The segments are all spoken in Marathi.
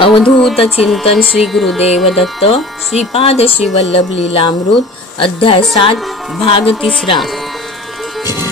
अवधूत चिंतन श्री गुरुदेव दत्त श्रीपाद श्री वल्लभ लीलामृत अध्याय 7 भाग 3।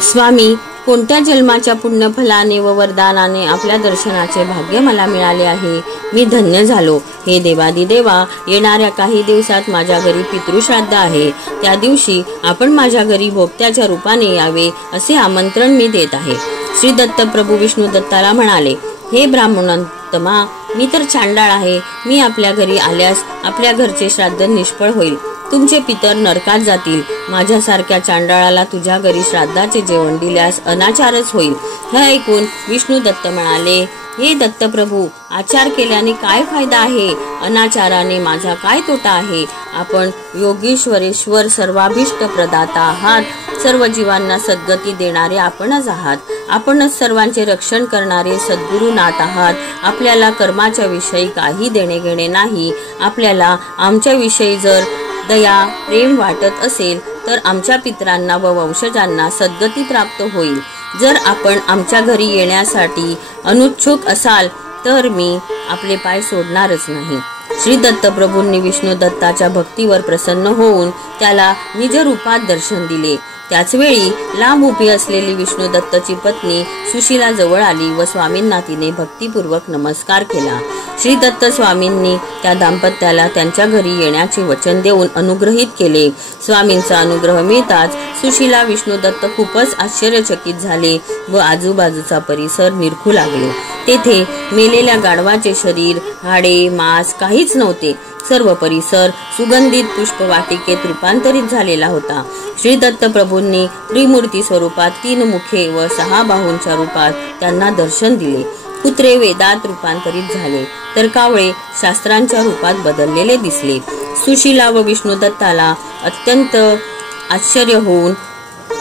स्वामी, कोणत्या जन्माच्या पुण्यफलाने व वरदानाने आपल्या दर्शनाचे भाग्य मला मिळाले आहे। मी धन्य झालो। हे देवादिदेवा, येणाऱ्या काही दिवसात माझ्या घरी पितृश्राद्ध आहे। त्या दिवशी आपण माझ्या घरी भोक्त्याच्या रूपाने यावे असे आमंत्रण मी देत आहे। श्री दत्त प्रभू विष्णू दत्ताला म्हणाले, हे ब्राह्मणोत्तमा, मी तर चांडाळ आहे। मी आपल्या घरी आल्यास आपल्या घरचे श्राद्ध निष्फळ होईल। तुमचे पितर नरकात जातील। माझ्यासारख्या चांडाळाला तुझ्या घरी श्राद्धाचे जेवण दिल्यास अनाचारच होईल। हे ऐकून विष्णू दत्त म्हणाले, हे दत्तप्रभू, आचार केल्याने काय फायदा आहे? अनाचाराने माझा काय तोटा आहे? आपण योगीश्वरेश्वर सर्वाभीष्ट प्रदाता आहात। सर्व जीवांना सद्गती देणारे आपणच आहात। आपणच सर्वांचे रक्षण करणारे सद्गुरुनाथ आहात। आपल्याला कर्माच्या विषयी काही देणे घेणे नाही। आपल्याला आमच्या विषयी जर दया प्रेम वाटत असेल तर आमच्या पितरांना व वंशजांना सद्गती प्राप्त होईल। जर आपण आमच्या घरी येण्यासाठी अनुच्छुक असाल तर मी आपले पाय सोडणारच नाही। श्री दत्त प्रभूंनी विष्णू दत्ताच्या भक्तीवर प्रसन्न होऊन त्याला निज रूपात दर्शन दिले। त्याच वेळी लांब उभी असलेली विष्णू दत्तची पत्नी सुशीला जवळ आली व स्वामींना तिने भक्तिपूर्वक नमस्कार केला। श्री दत्त स्वामींनी त्या दाम्पत्याला त्यांच्या घरी येण्याचे वचन देऊन अनुग्रहित केले। स्वामींचा अनुग्रह मिळताच सुशीला विष्णू दत्त खूपच आश्चर्यचकित झाले व आजूबाजूचा परिसर निरखू लागले। तेथे मेलेल्या गाढवाचे शरीर, हाडे, मांस काहीच नव्हते। सर्व परिसर सुगंधित पुष्पवाटिकेत रूपांतरित झालेला होता। श्री दत्त प्रभूंनी त्रिमूर्ती स्वरूपात 3 मुखे व 6 बाहूंच्या रूपात त्यांना दर्शन दिले। कुत्रे वेदात रूपांतरित झाले तर कावळे शास्त्रांच्या रूपात बदललेले दिसले। सुशीला व विष्णू दत्ताला अत्यंत आश्चर्य होऊन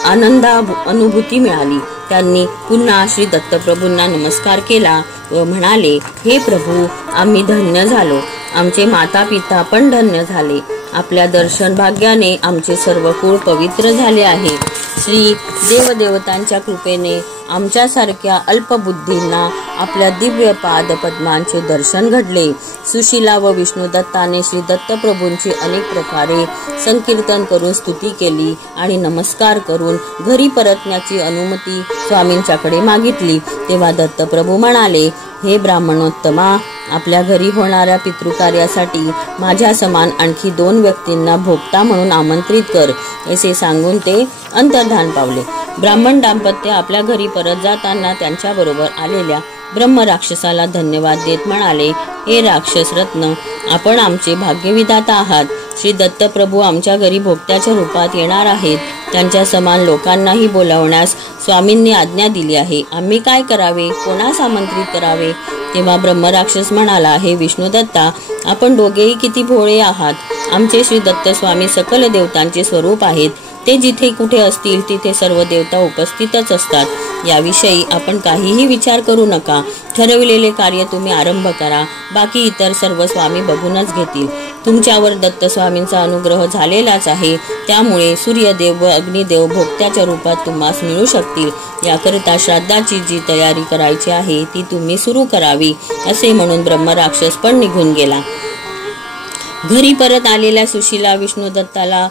आनंदा अनुभूती मिळाली। त्यांनी पुन्हा श्री दत्त प्रभूंना नमस्कार केला व म्हणाले, हे प्रभू, आम्ही धन्य झालो। आमचे माता पिता पण धन्य झाले। आपल्या दर्शन भाग्याने आमचे सर्व कुळ पवित्र झाले आहे। श्री देवदेवतांच्या कृपेने आमच्यासारख्या अल्पबुद्धींना आपल्या दिव्य पाद पद्मांचे दर्शन घडले। सुशीला व विष्णू दत्ताने श्री दत्त प्रभूंची अनेक प्रकारे संकीर्तन करून स्तुती केली आणि नमस्कार करून घरी परतण्याची अनुमती स्वामींच्याकडे मागितली। तेव्हा दत्तप्रभू म्हणाले, हे ब्राह्मणोत्तमा, आपल्या घरी होणाऱ्या पितृकार्यासाठी माझ्या समान आणखी 2 व्यक्तींना भोक्ता म्हणून आमंत्रित कर। असे सांगून ते अंतर्धान पावले। ब्राह्मण दाम्पत्य आपल्या घरी परत जाताना त्यांच्याबरोबर आलेल्या ब्रह्म राक्षसाला धन्यवाद देत म्हणाले, हे राक्षस रत्न, आपण आमचे भाग्यविधाता आहात। श्री दत्तप्रभू आमच्या घरी भोक्त्याच्या रूपात येणार आहेत। त्यांच्या समान लोकांनाही बोलावण्यास स्वामींनी आज्ञा दिली आहे। आम्ही काय करावे? कोणास आमंत्रित करावे? तेव्हा ब्रह्मराक्षस म्हणाला, हे विष्णू दत्ता, आपण दोघेही किती भोळे आहात। आमचे श्री दत्त स्वामी सकल देवतांचे स्वरूप आहेत। ते जिथे कुठे असतील तिथे सर्व देवता उपस्थितच असतात। याविषयी आपण काहीही विचार करू नका। ठरविलेले कार्य तुम्ही आरंभ करा। बाकी इतर सर्व स्वामी बघूनच घेतील। तुमच्यावर दत्त स्वामींचा अनुग्रह झालेलाच आहे। त्यामुळे सूर्यदेव व अग्निदेव भोक्त्याच्या रूपात तुम्हास मिळू शकतील। याकरिता श्राद्धाची जी तयारी करायची आहे ती तुम्ही सुरू करावी। असे म्हणून ब्रह्मराक्षस पण निघून गेला। घरी परत आलेल्या सुशीला विष्णू दत्ताला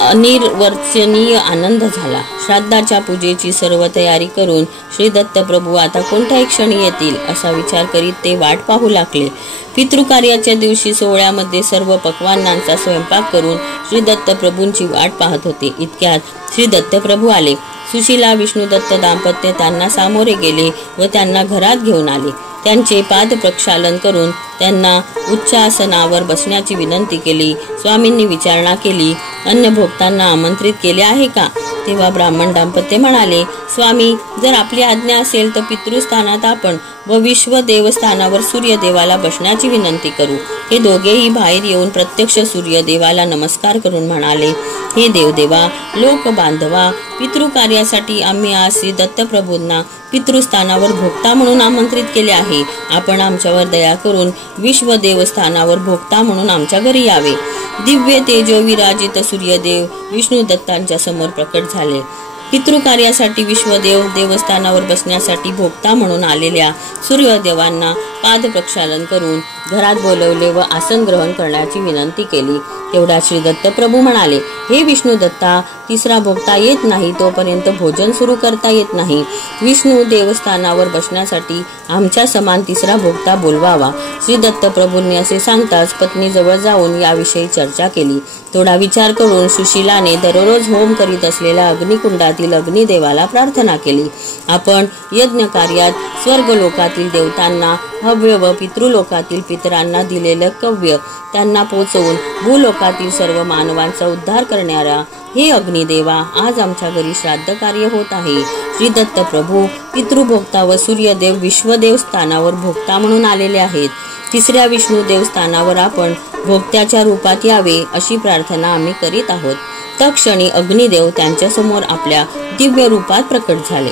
अनिर्वचनीय आनंद झाला। श्राद्धाच्या पूजेची सर्व तयारी करून श्री दत्त प्रभू आता कोणत्याही क्षणी येतील असा विचार करीत ते वाट पाहू लागले। पितृकार्याच्या दिवशी सोहळ्यामध्ये सर्व पक्वान्नांचा स्वयंपाक करून श्री दत्त प्रभूंची वाट पाहत होते। इतक्यात श्री दत्त प्रभू आले। सुशीला विष्णू दत्त दाम्पत्य त्यांना सामोरे गेले व त्यांना घरात घेऊन आले। त्यांचे पाद प्रक्षालन करून त्यांना उच्च आसनावर बसण्याची विनंती केली। स्वामींनी विचारणा केली, अन्य भोक्तांना आमंत्रित केले आहे का? तेव्हा ब्राह्मण दाम्पत्य म्हणाले, स्वामी, जर आपली आज्ञा असेल तर पितृस्थानात आपण व विश्व देवस्थानावर सूर्यदेवाला बसण्याची विनंती करू। हे दोघेही बाहेर येऊन प्रत्यक्ष सूर्यदेवाला नमस्कार करून म्हणाले, हे देवदेवा, लोक बांधवा, पितृकार्यासाठी आम्ही आज श्री दत्तप्रभूंना पितृस्थानावर भोक्ता म्हणून आमंत्रित केले आहे। आपण आमच्यावर दया करून विश्व देवस्थानावर भोक्ता म्हणून आमच्या घरी यावे। दिव्य तेज विराजित सूर्यदेव विष्णू दत्तांच्या समोर प्रकट झाले। पितृकार्यासाठी विश्वदेव देवस्थानावर बसण्यासाठी भोक्ता म्हणून आलेल्या सूर्यदेवांना पाद प्रक्षालन करून घरात बोलवले व आसन ग्रहण करण्याची विनंती केली. तेवढा श्री दत्त प्रभू म्हणाले, हे विष्णू दत्ता, तिसरा भोक्ता येत नाही तोपर्यंत भोजन सुरू करता येत नाही. विष्णू देवस्थानावर बसण्यासाठी आमच्या समान तिसरा भोक्ता बोलवावा. श्री दत्त प्रभूंनी असे सांगताच पत्नीजवळ जाऊन याविषयी चर्चा केली. थोडा विचार करून सुशीलाने दररोज होम करीत असलेल्या अग्निकुंडातील अग्निदेवाला प्रार्थना केली. आपण यज्ञ कार्यात स्वर्गलोकातील देवतांना हव्य व पितृलोकातील पितरांना दिलेलं कव्य त्यांना पोचवून भूलोकातील सर्व मानवांचा उद्धार करणारा हे अग्निदेवा, आज आमच्या घरी श्राद्ध कार्य होत आहे. श्री दत्त प्रभू पितृभोक्ता व सूर्यदेव विश्वदेव स्थानावर भोक्ता म्हणून आलेले आहेत. तिसऱ्या विष्णू देवस्थानावर आपण भोक्त्याच्या रूपात यावे अशी प्रार्थना आम्ही करीत आहोत. तत्क्षणी अग्निदेव त्यांच्या समोर आपल्या दिव्य रूपात प्रकट झाले.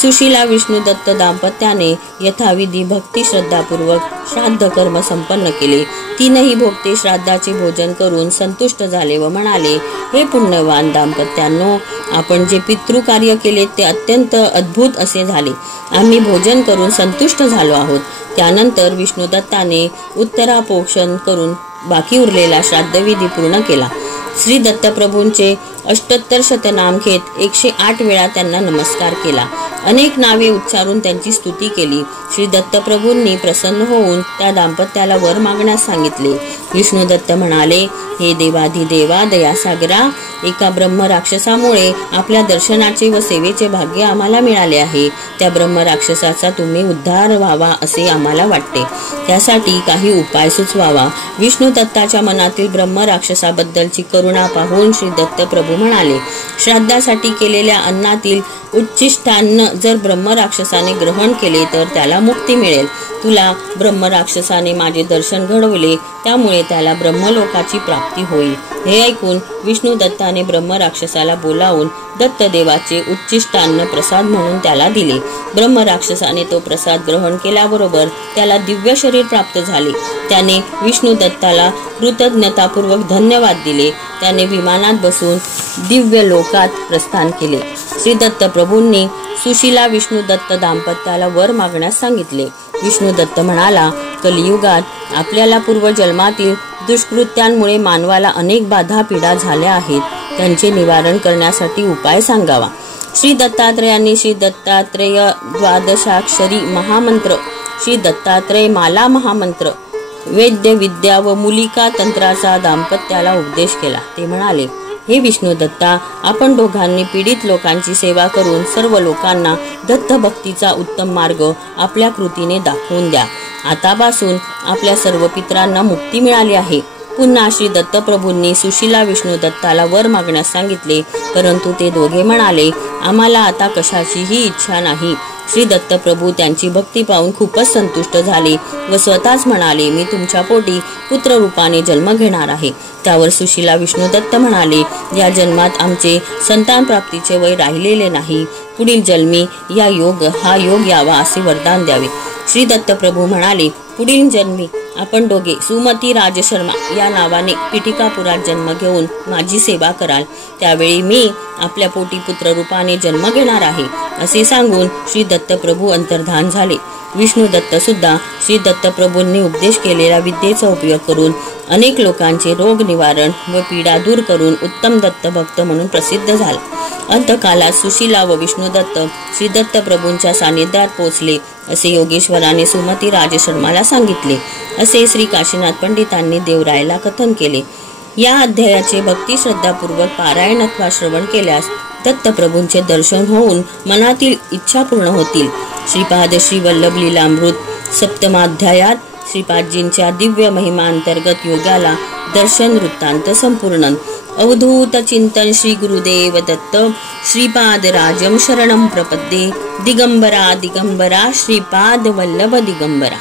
सुशीला विष्णू दत्त दाम्पत्याने यथाविधी भक्ती श्रद्धापूर्वक श्राद्ध कर्म संपन्न केले. तीनही भोक्ते श्राद्धाचे भोजन करून संतुष्ट झाले व म्हणाले, हे पुण्यवान दाम्पत्यांनो, आपण जे पितृकार्य केले ते अत्यंत अद्भुत असे झाले. आम्ही भोजन करून संतुष्ट झालो आहोत. त्यानंतर विष्णू दत्ताने उत्तरापोषण करून बाकी उरलेला श्राद्धविधी पूर्ण केला. श्री दत्तप्रभूंचे 78 शतनाम घेत 108 वेळा त्यांना नमस्कार केला. अनेक नावे उच्चारून त्यांची स्तुती केली. श्री दत्तप्रभूंनी प्रसन्न होऊन त्या दाम्पत्याला वर मागण्यास सांगितले. विष्णू दत्त म्हणाले, हे देवाधिदेवा दयासागरा, एका ब्रह्म राक्षसामुळे आपल्या दर्शनाचे व सेवेचे भाग्य आम्हाला मिळाले आहे. त्या ब्रह्म राक्षसाचा तुम्ही उद्धार व्हावा असे आम्हाला वाटते. त्यासाठी काही उपाय सुचवावा. विष्णू दत्ताच्या मनातील ब्रह्म राक्षसाबद्दलची करुणा पाहून श्री दत्त प्रभू म्हणाले, श्राद्धासाठी केलेल्या अन्नातील उच्चिष्टान्न जर ब्रह्म राक्षसाने ग्रहण केले तर त्याला मुक्ती मिळेल. तुला ब्रह्म राक्षसाने माझे दर्शन घडवले, त्यामुळे त्याला ब्रह्मलोकाची प्राप्ती होईल. हे ऐकून विष्णू दत्ताने ब्रह्म राक्षसाला बोलावून दत्तदेवाचे उच्चिष्टान्न प्रसाद म्हणून त्याला दिले. ब्रह्म राक्षसाने तो प्रसाद ग्रहण केल्याबरोबर त्याला दिव्य शरीर प्राप्त झाले. त्याने विष्णू दत्ताला कृतज्ञतापूर्वक धन्यवाद दिले. त्याने विमानात बसून दिव्य लोकात प्रस्थान केले. श्री दत्त प्रभूंनी सुशीला विष्णू दत्त दाम्पत्याला वर मागण्यास सांगितले. विष्णू दत्त म्हणाला, कलियुगात आपल्याला पूर्वजन्मातील दुष्कृत्यांमुळे मानवाला अनेक बाधा पीडा झाल्या आहेत. त्यांचे निवारण करण्यासाठी उपाय सांगावा. श्री दत्तात्रेयांनी श्री दत्तात्रेय द्वादशाक्षरी महामंत्र, श्री दत्तात्रेय माला महामंत्र, वैद्य विद्या व मूलिका तंत्राचा दाम्पत्याला उपदेश केला. ते म्हणाले, हे विष्णू दत्ता, आपण दोघांनी पीडित लोकांची सेवा करून सर्व लोकांना दत्त भक्तीचा उत्तम मार्ग आपल्या कृतीने दाखवून द्या. आतापासून आपल्या सर्व पितरांना मुक्ती मिळाली आहे. पुन्हा श्री दत्तप्रभूंनी सुशीला विष्णू दत्ताला वर मागण्यास सांगितले, परंतु ते दोघे म्हणाले, आम्हाला आता कशाचीही इच्छा नाही. श्री दत्तप्रभू त्यांची भक्ती पाहून खूपच संतुष्ट झाले व स्वतःच म्हणाले, मी तुमच्या पोटी पुत्र रूपाने जन्म घेणार आहे. त्यावर सुशीला विष्णू दत्त म्हणाले, या जन्मात आमचे संतान प्राप्तीचे वय राहिलेले नाही. पुढील जन्मी हा योग यावा असे वरदान द्यावे. श्री दत्तप्रभू म्हणाले, पुढील जन्मी आपण दोघे सुमती राजशर्मा या नावाने पिटिकापुरात जन्म घेऊन माझी सेवा कराल. त्यावेळी मी आपल्या पोटी पुत्र रूपाने जन्म घेणार आहे असे सांगून श्री दत्तप्रभू अंतर्धान झाले. विष्णू दत्त सुद्धा श्री दत्तप्रभूंनी उपदेश केलेल्या विद्येचा उपयोग करून अनेक लोकांचे रोग निवारण व पीडा दूर करून उत्तम दत्तभक्त म्हणून प्रसिद्ध झाला. अंतकालात सुशीला व विष्णू दत्त श्री दत्तप्रभूंच्या सानिध्यात पोहोचले असे योगेश्वराने सुमती राजशर्माला सांगितले. असे श्री काशीनाथ पंडितांनी देवरायला कथन केले. या अध्यायाचे भक्ती श्रद्धापूर्वक पारायण अथवा श्रवण केल्यास दत्तप्रभूंचे दर्शन होऊन मनातील इच्छा पूर्ण होतील. श्रीपाद श्री वल्लभ लीलामृत सप्तमाध्यायात श्रीपादजींच्या दिव्य महिमा अंतर्गत योगाला दर्शन वृत्तांत संपूर्ण. अवधूत चिंतन श्री गुरुदेव दत्त श्रीपाद राजम शरणम प्रपद्ये. दिगंबरा दिगंबरा श्रीपाद वल्लभ दिगंबरा.